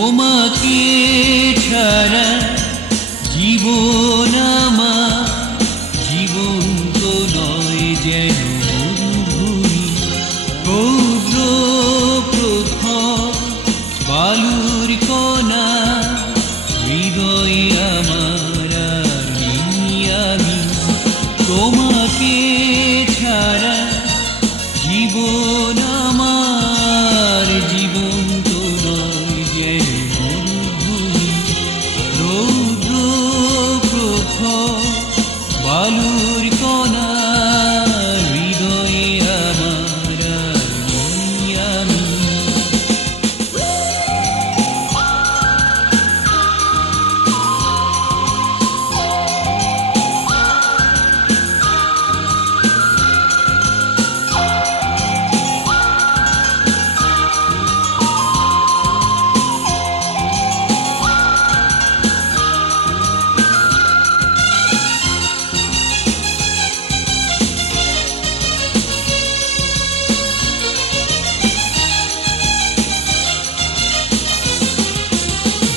তোমাকে ছাড়া জীবন আমার জীবন তো নয় যেন মরুভূমি। রৌদ্র প্রখর বালুর কণা হৃদয়ে আমার আর নেই আমি। তোমাকে ছাড়া জীবন আমার জীবন তো নয় যেন মরুভূমি। রৌদ্র প্রখর বালুর কণা হৃদয়ে আমার আর নেই আমি।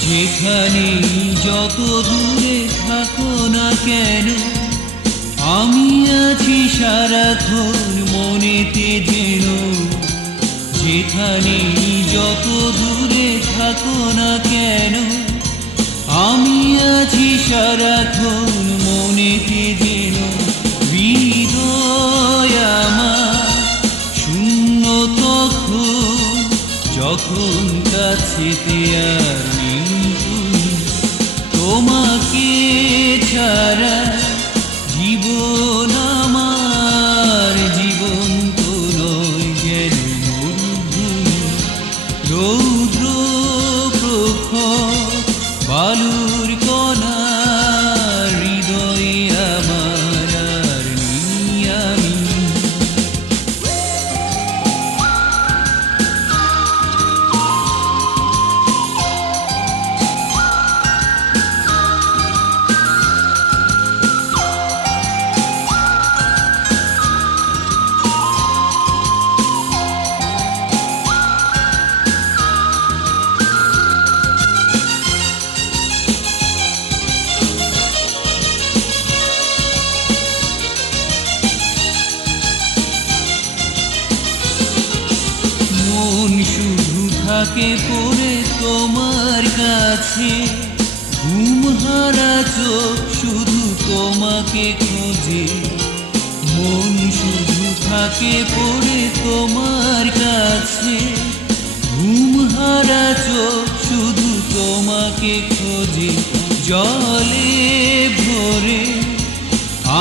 যেখানে যত দূরে থাকো না কেন আমি আছি সারাক্ষণ মনেতে যেন। যেখানে যত দূরে থাকো না কেন আমি আছি সারাক্ষণ মনেতে যেন। হৃদয় আমার শূন্য তখন যখন কাছেতে আর নেই তুমি। তোমাকে ছাড়া জীবন আমার জীবন তো নয় যেন মরুভূমি। রৌদ্র প্রখর বালুর কণা হৃদয়ে আমার আর নেই আমি। মন শুধু থাকে পড়ে তোমার কাছে, ঘুম হারা চোখ শুধু তোমাকে খোঁজে। মন শুধু থাকে পড়ে তোমার কাছে, ঘুম হারা চোখ শুধু তোমাকে খোঁজে। জলে ভরে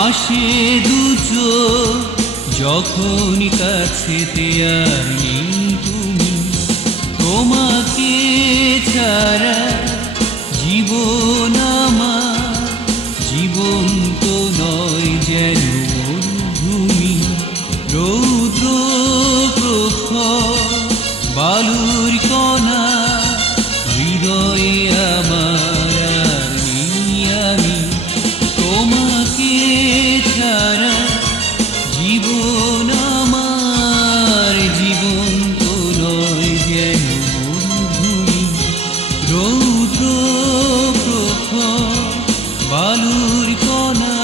আসে দু চোখ যখন কাছেতে আর নেই তুমি। তোমাকে ছাড়া জীবন আমার জীবন তো নয় যেন মরুভূমি। রৌদ্র প্রখর বালুর কণা হৃদয়ে আমার আর নেই আমি। তোমাকে ছাড়া জীবন আমার জীবন তো নয় যেন মরুভূমি। রৌদ্র প্রখর বালুর কণা